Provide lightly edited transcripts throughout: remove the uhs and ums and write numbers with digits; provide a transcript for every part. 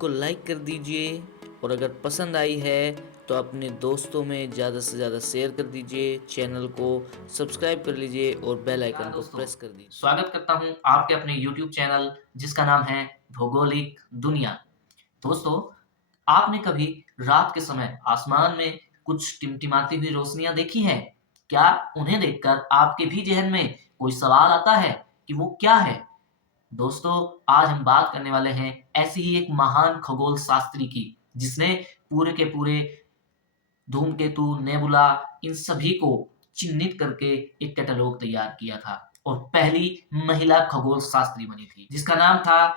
को लाइक कर दीजिए और अगर पसंद आई है तो अपने दोस्तों में ज़्यादा से ज़्यादा शेयर कर दीजिए। चैनल को सब्सक्राइब कर लीजिए और बेल आइकन को दोस्तों, प्रेस कर दीजिए। स्वागत करता हूं आपके अपने YouTube चैनल जिसका नाम है भौगोलिक दुनिया। दोस्तों, आपने कभी रात के समय आसमान में कुछ टिमटिमाती हुई रोशनियां देखी हैं? क्या उन्हें देखकर आपके भी जहन में कोई सवाल आता है कि वो क्या है? दोस्तों, आज हम बात करने वाले हैं ऐसी ही एक महान खगोल शास्त्री की, जिसने पूरे के पूरे धूमकेतु, नेबुला इन सभी को चिह्नित करके एक कैटलॉग तैयार किया था और पहली महिला खगोल शास्त्री बनी थी, जिसका नाम था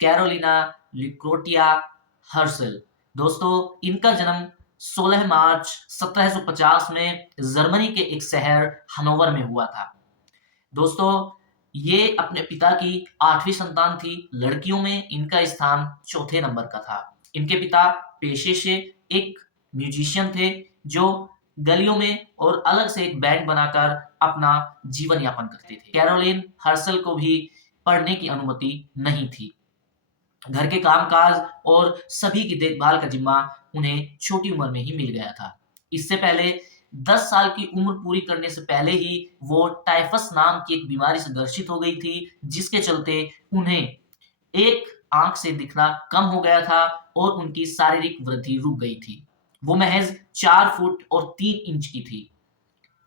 कैरोलिना लिक्रोटिया हर्शल। दोस्तों, इनका जन्म 16 मार्च 1750 में जर्मनी के एक शहर हनोवर में हुआ था। दोस्तों, ये अपने पिता की 8वीं संतान थी। लड़कियों में इनका स्थान चौथे नंबर का था। इनके पिता पेशे से एक म्यूजिशियन थे, जो गलियों में और अलग से एक बैंड बनाकर अपना जीवन यापन करते थे। कैरोलिन हर्सल को भी पढ़ने की अनुमति नहीं थी। घर के कामकाज और सभी की देखभाल का जिम्मा उन्हें छोटी उम्र में ही मिल गया था। इससे पहले 10 साल की उम्र पूरी करने से पहले ही वो टाइफस नाम की एक बीमारी से ग्रसित हो गई थी, जिसके चलते उन्हें एक आंख से दिखना कम हो गया था और उनकी शारीरिक वृद्धि रुक गई थी। वो महज 4 फुट और 3 इंच की थी।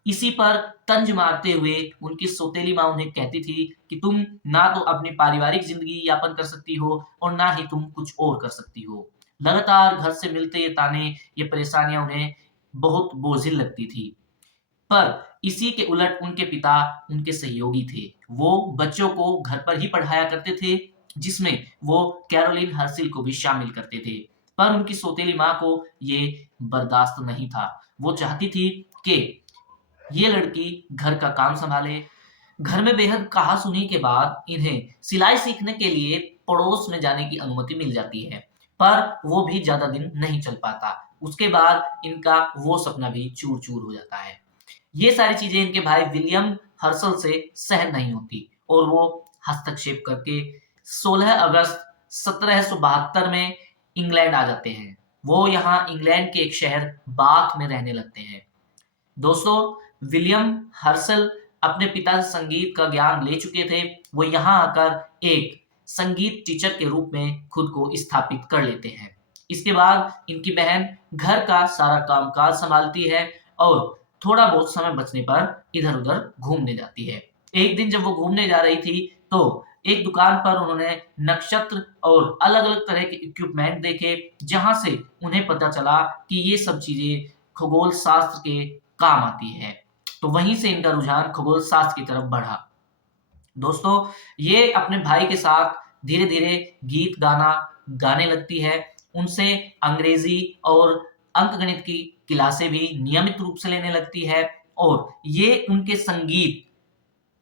इसी पर तंज मारते हुए उनकी सौतेली माँ उन्हें कहती थी कि तुम ना तो अपनी पारिवारिक जिंदगी यापन कर सकती हो और ना ही तुम कुछ और कर सकती हो। लगातार घर से मिलते ये ताने, ये परेशानियां उन्हें बहुत बोझिल लगती थी। पर इसी के उलट उनके पिता उनके सहयोगी थे। वो बच्चों को घर पर ही पढ़ाया करते थे, जिसमें वो कैरोलिन हर्सिल को भी शामिल करते थे। पर उनकी सौतेली माँ को ये बर्दाश्त नहीं था। वो चाहती थी कि ये लड़की घर का काम संभाले। घर में बेहद कहा-सुनी के बाद इन्हें सिलाई सीखने के लिए पड़ोस में जाने की अनुमति मिल जाती है, पर वो भी ज़्यादा दिन नहीं चल पाता। उसके बाद इनका वो सपना भी चूर-चूर हो जाता है। ये सारी चीज़ें इनके भाई विलियम हर्शल से सहन नहीं होती और वो हस्तक्षेप करके 16 अगस्त 1772 में इंग्लैंड आ जाते हैं। वो यहाँ इंग्लैंड के एक शहर बाथ में रहने लगते हैं। दोस्तों, विलियम हर्शल अपने पिता से संगीत का ज्ञान ले चुके थे। वो यहाँ आकर एक संगीत टीचर के रूप में खुद को स्थापित कर लेते हैं। इसके बाद इनकी बहन घर का सारा कामकाज संभालती है और थोड़ा बहुत समय बचने पर इधर-उधर घूमने जाती है। एक दिन जब वो घूमने जा रही थी, तो एक दुकान पर उन्होंने नक्षत्र और अलग-अलग तरह के इक्विपमेंट देखे, जहाँ से उन्हें पता चला कि ये सब चीज़ें खगोल शास्त्र के काम आती है। तो वहीं से इनका रुझान खगोल शास्त्र की तरफ बढ़ा। दोस्तों, ये अपने भाई के साथ धीरे-धीरे गीत गाना गाने लगती है। उनसे अंग्रेज़ी और अंकगणित की क्लासें भी नियमित रूप से लेने लगती है और ये उनके संगीत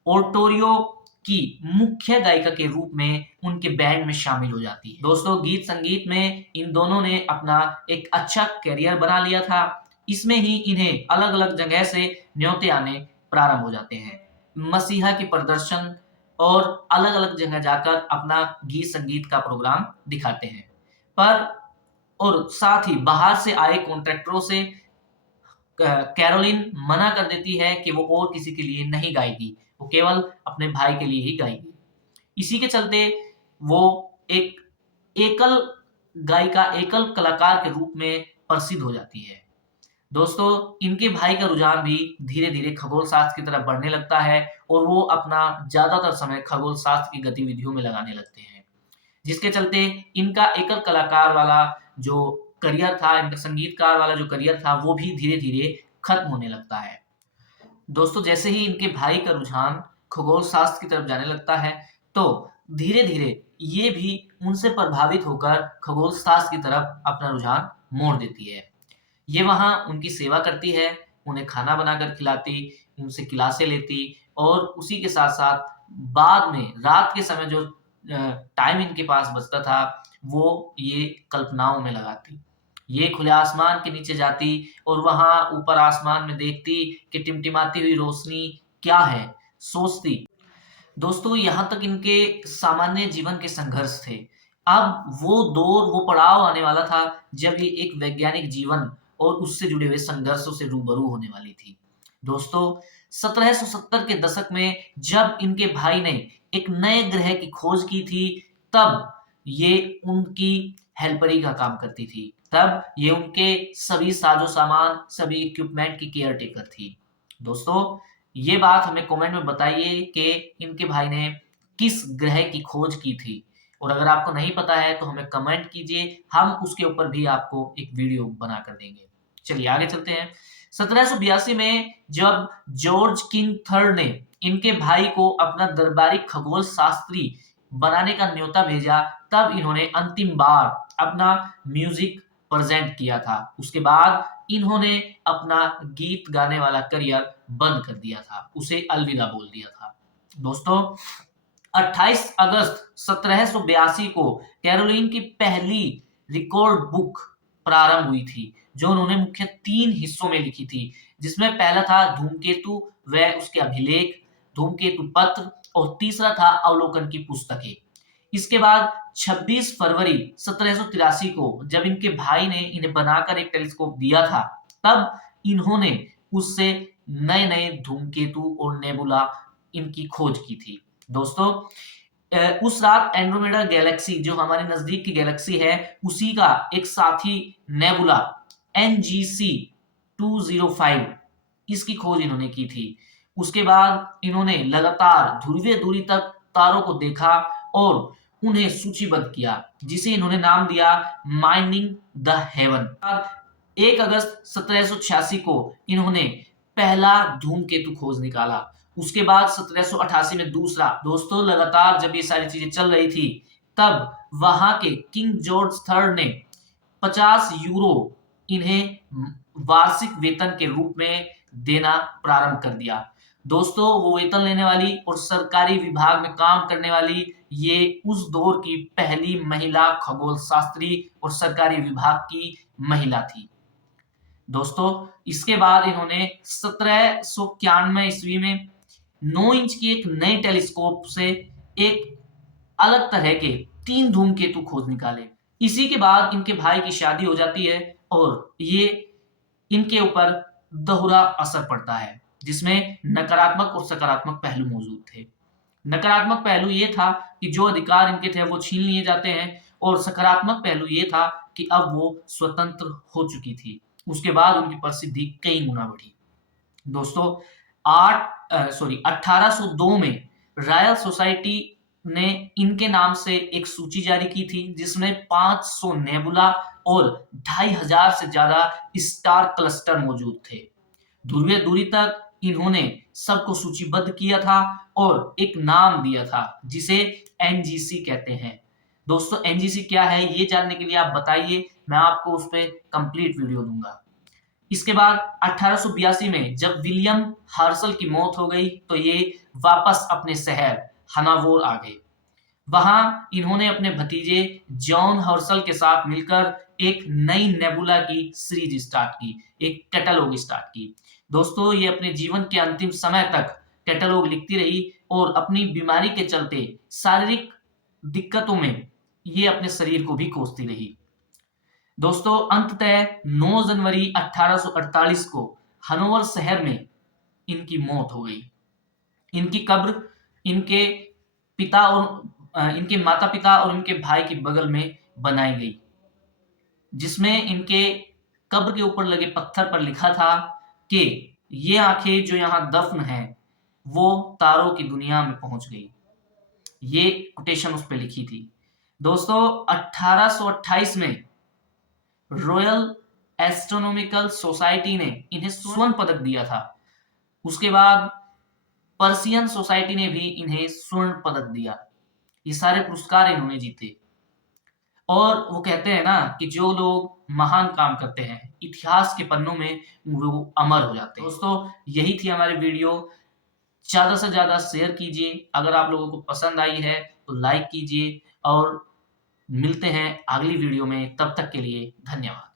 ओर्टोरियो की मुख्य गायिका के रूप में उनके बैंड में शामिल हो जाती है। दोस्तों, गीत संगीत में इन दोनों ने अपना एक अच्छा करियर बना लिया था। इसमें ही इन्हें अलग-अलग जगह से न्योते आने प्रारंभ हो जाते हैं। मसीहा के प्रदर्शन और अलग-अलग जगह जाकर अपना गीत संगीत का प्रोग्राम दिखाते हैं। पर और साथ ही बाहर से आए कॉन्ट्रैक्टरों से कैरोलिन मना कर देती है कि वो और किसी के लिए नहीं गाएगी, वो केवल अपने भाई के लिए ही गाएगी। इसी के चलते वो एक एकल गायिका, एकल कलाकार के रूप में प्रसिद्ध हो जाती है। दोस्तों, इनके भाई का रुझान भी धीरे-धीरे खगोल शास्त्र की तरफ बढ़ने लगता है और वो अपना ज़्यादातर समय खगोल शास्त्र की गतिविधियों में लगाने लगते हैं। जिसके चलते इनका एकल कलाकार वाला जो करियर था, इनका संगीतकार वाला जो करियर था, वो भी धीरे-धीरे खत्म होने लगता है। दोस्तों, जैसे ही इनके भाई का रुझान खगोल शास्त्र की तरफ जाने लगता है, तो धीरे-धीरे ये भी उनसे प्रभावित होकर खगोल शास्त्र की तरफ अपना रुझान मोड़ देती है। ये वहाँ उनकी सेवा करती है, उन्हें खाना बनाकर खिलाती, उनसे क्लासें लेती और उसी के साथ-साथ बाद में रात के समय जो टाइम इनके पास बचता था, वो ये कल्पनाओं में लगाती। ये खुले आसमान के नीचे जाती और वहाँ ऊपर आसमान में देखती कि टिमटिमाती हुई रोशनी क्या है, सोचती। दोस्तों, यहाँ तक इनके सामान्य जीवन के संघर्ष थे। अब वो पड़ाव आने वाला था जब ये एक वैज्ञानिक जीवन और उससे जुड़े हुए संघर्षों से रूबरू होने वाली थी। दोस्तों, 1770 के दशक में जब इनके भाई ने एक नए ग्रह की खोज की थी, तब ये उनकी हेल्परी का काम करती थी। तब ये उनके सभी साजो-सामान, सभी इक्विपमेंट की केयर टेकर थी। दोस्तों, ये बात हमें कमेंट में बताइए कि इनके भाई ने किस ग्रह की खोज की थी? और अगर आपको नहीं पता है तो हमें कमेंट कीजिए, हम उसके ऊपर भी आपको एक वीडियो बनाकर देंगे। चलिए आगे चलते हैं। 1782 में जब जॉर्ज किंग थर्ड ने इनके भाई को अपना दरबारी खगोल शास्त्री बनाने का न्योता भेजा, तब इन्होंने अंतिम बार अपना म्यूजिक प्रेजेंट किया था। उसके बाद इन्होंने अपना गीत गाने वाला करियर बंद कर दिया था, उसे अलविदा बोल दिया था। दोस्तों, 28 अगस्त 1782 को कैरोलिन की पहली रिकॉर्ड बुक प्रारंभ हुई थी, जो उन्होंने मुख्य 3 हिस्सों में लिखी थी, जिसमें पहला था धूमकेतु व उसके अभिलेख, धूमकेतु पत्र, और तीसरा था अवलोकन की पुस्तकें। इसके बाद 26 फरवरी 1783 को जब इनके भाई ने इन्हें बनाकर एक टेलीस्कोप दिया था, तब इन्होंने उससे नए-नए धूमकेतु और नेबुला इनकी खोज की थी। दोस्तों, उस रात एंड्रोमेडा गैलेक्सी जो हमारे नजदीक की गैलेक्सी है, उसी का एक साथी नेबुला एनजीसी 205, इसकी खोज इन्होंने की थी। उसके बाद इन्होंने लगातार ध्रुवीय दूरी तक तारों को देखा और उन्हें सूचीबद्ध किया, जिसे इन्होंने नाम दिया माइनिंग द हेवन। 1 अगस्त 1786 को इन्होंने पहला धूमकेतु खोज निकाला। उसके बाद 1788 में दूसरा। दोस्तों, लगातार जब ये सारी चीजें चल रही थी, तब वहां के किंग जॉर्ज थर्ड ने 50 यूरो इन्हें वार्षिक वेतन के रूप में देना प्रारंभ कर दिया। दोस्तों, वो वेतन लेने वाली और सरकारी विभाग में काम करने वाली ये उस दौर की पहली महिला खगोल शास्त्री और सरकारी विभाग की महिला थी। दोस्तों, इसके बाद इन्होंने 1791 ईस्वी में 9 इंच की एक नई टेलीस्कोप से एक अलग तरह के 3 धूमकेतु खोज निकाले। इसी के बाद इनके भाई की शादी हो जाती है और ये इनके ऊपर दोहरा असर पड़ता है, जिसमें नकारात्मक और सकारात्मक पहलू मौजूद थे। नकारात्मक पहलू ये था कि जो अधिकार इनके थे वो छीन लिए जाते हैं, और सकारात्मक पहलू ये था कि अब वो स्वतंत्र हो चुकी थी। उसके बाद उनकी प्रसिद्धि कई गुना बढ़ी। दोस्तों, 1802 में रॉयल सोसाइटी ने इनके नाम से एक सूची जारी की थी, जिसमें 500 नेबुला और 2500 से ज्यादा स्टार क्लस्टर मौजूद थे। ध्रुवीय दूरी तक इन्होंने सबको सूचीबद्ध किया था और एक नाम दिया था, जिसे एनजीसी कहते हैं। दोस्तों, एनजीसी क्या है ये जानने के लिए आप बताइए, मैं आपको उस पर कंप्लीट वीडियो दूंगा। इसके बाद 1882 में जब विलियम हर्सल की मौत हो गई, तो ये वापस अपने शहर हनावोर आ गए। वहां इन्होंने अपने भतीजे जॉन हर्सल के साथ मिलकर एक नई नेबुला की सीरीज स्टार्ट की, एक कैटलॉग स्टार्ट की। दोस्तों, ये अपने जीवन के अंतिम समय तक कैटलॉग लिखती रही और अपनी बीमारी के चलते शारीरिक दिक्कतों में ये अपने शरीर को भी कोसती रही। दोस्तों, अंततः 9 जनवरी 1848 को हनोवर शहर में इनकी मौत हो गई। इनकी कब्र इनके इनके माता पिता और इनके भाई के बगल में बनाई गई, जिसमें इनके कब्र के ऊपर लगे पत्थर पर लिखा था कि ये आंखें जो यहाँ दफन हैं वो तारों की दुनिया में पहुंच गई। ये कोटेशन उस पर लिखी थी। दोस्तों, 1828 में रॉयल एस्ट्रोनॉमिकल सोसाइटी ने इन्हें स्वर्ण पदक दिया था। उसके बाद पर्सियन सोसाइटी ने भी इन्हें स्वर्ण पदक दिया। ये सारे पुरस्कार इन्होंने जीते। और वो कहते हैं ना कि जो लोग महान काम करते हैं, इतिहास के पन्नों में वो अमर हो जाते हैं। दोस्तों, यही थी हमारी वीडियो। ज़्यादा से ज़्यादा शेयर कीजिए। अगर आप लोगों को पसंद आई है तो लाइक कीजिए, और मिलते हैं अगली वीडियो में। तब तक के लिए धन्यवाद।